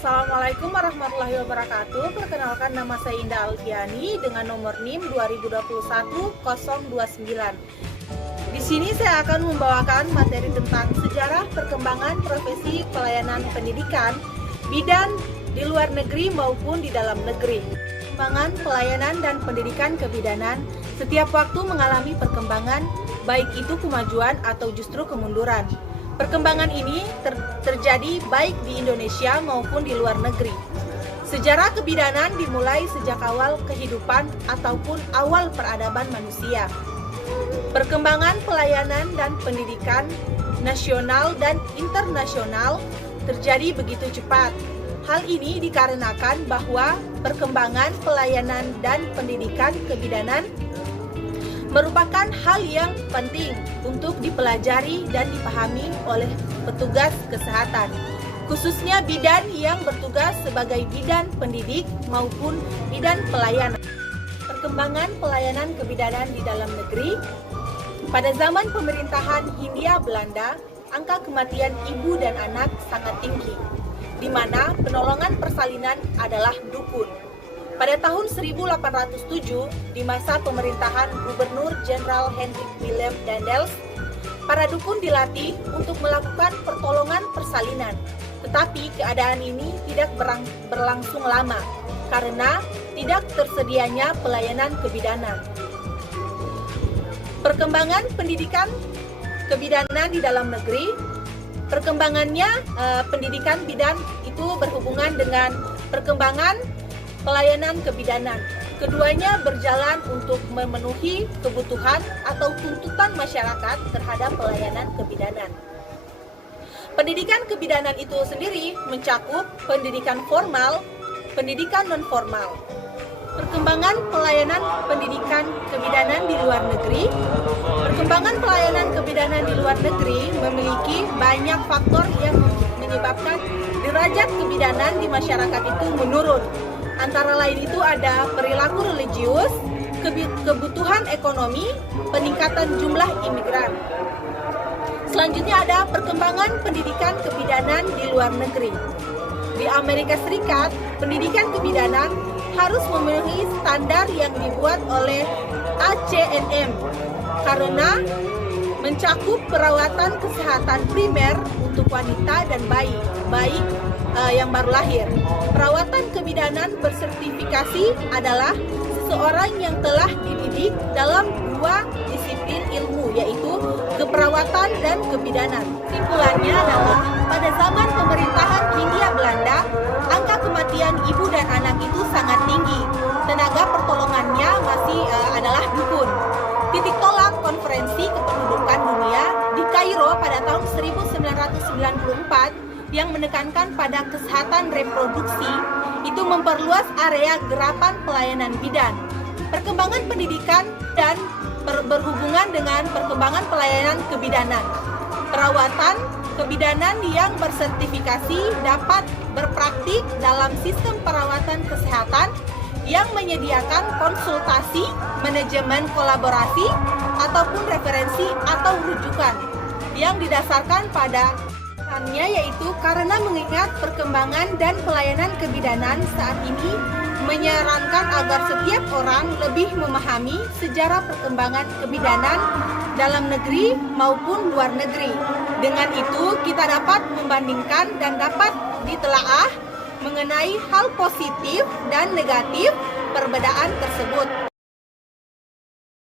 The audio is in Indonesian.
Assalamualaikum warahmatullahi wabarakatuh. Perkenalkan, nama saya Indah Alfiani dengan nomor NIM 2021-029. Di sini saya akan membawakan materi tentang sejarah perkembangan profesi pelayanan pendidikan, bidan di luar negeri maupun di dalam negeri. Perkembangan pelayanan dan pendidikan kebidanan setiap waktu mengalami perkembangan, baik itu kemajuan atau justru kemunduran. Perkembangan ini terjadi baik di Indonesia maupun di luar negeri. Sejarah kebidanan dimulai sejak awal kehidupan ataupun awal peradaban manusia. Perkembangan pelayanan dan pendidikan nasional dan internasional terjadi begitu cepat. Hal ini dikarenakan bahwa perkembangan pelayanan dan pendidikan kebidanan merupakan hal yang penting untuk dipelajari dan dipahami oleh petugas kesehatan, khususnya bidan yang bertugas sebagai bidan pendidik maupun bidan pelayanan. Perkembangan pelayanan kebidanan di dalam negeri. Pada zaman pemerintahan Hindia Belanda, angka kematian ibu dan anak sangat tinggi, di mana penolongan persalinan adalah dukun. Pada tahun 1807, di masa pemerintahan Gubernur Jenderal Hendrik Willem Daendels, para dukun dilatih untuk melakukan pertolongan persalinan. Tetapi keadaan ini tidak berlangsung lama, karena tidak tersedianya pelayanan kebidanan. Perkembangan pendidikan kebidanan di dalam negeri. Perkembangannya pendidikan bidan itu berhubungan dengan perkembangan pelayanan kebidanan. Keduanya berjalan untuk memenuhi kebutuhan atau tuntutan masyarakat terhadap pelayanan kebidanan. Pendidikan kebidanan itu sendiri mencakup pendidikan formal, pendidikan non-formal. Perkembangan pelayanan pendidikan kebidanan di luar negeri. Perkembangan pelayanan kebidanan di luar negeri memiliki banyak faktor yang menyebabkan derajat kebidanan di masyarakat itu menurun. Antara lain itu ada perilaku religius, kebutuhan ekonomi, peningkatan jumlah imigran. Selanjutnya ada perkembangan pendidikan kebidanan di luar negeri. Di Amerika Serikat, pendidikan kebidanan harus memenuhi standar yang dibuat oleh ACNM karena mencakup perawatan kesehatan primer untuk wanita dan bayi yang baru lahir. Perawatan kebidanan bersertifikasi adalah seseorang yang telah dididik dalam dua disiplin ilmu, yaitu keperawatan dan kebidanan. Kesimpulannya adalah pada zaman pemerintahan Hindia Belanda, angka kematian ibu dan anak itu sangat tinggi. Tenaga pertolongannya masih adalah dukun. Titik tolak konferensi kependudukan dunia di Kairo pada tahun 1994 yang menekankan pada kesehatan reproduksi itu memperluas area gerapan pelayanan bidan. Perkembangan pendidikan dan berhubungan dengan perkembangan pelayanan kebidanan. Perawatan kebidanan yang bersertifikasi dapat berpraktik dalam sistem perawatan kesehatan yang menyediakan konsultasi, manajemen kolaborasi, ataupun referensi atau rujukan yang didasarkan pada yaitu karena mengingat perkembangan dan pelayanan kebidanan saat ini menyarankan agar setiap orang lebih memahami sejarah perkembangan kebidanan dalam negeri maupun luar negeri. Dengan itu kita dapat membandingkan dan dapat ditelaah mengenai hal positif dan negatif perbedaan tersebut.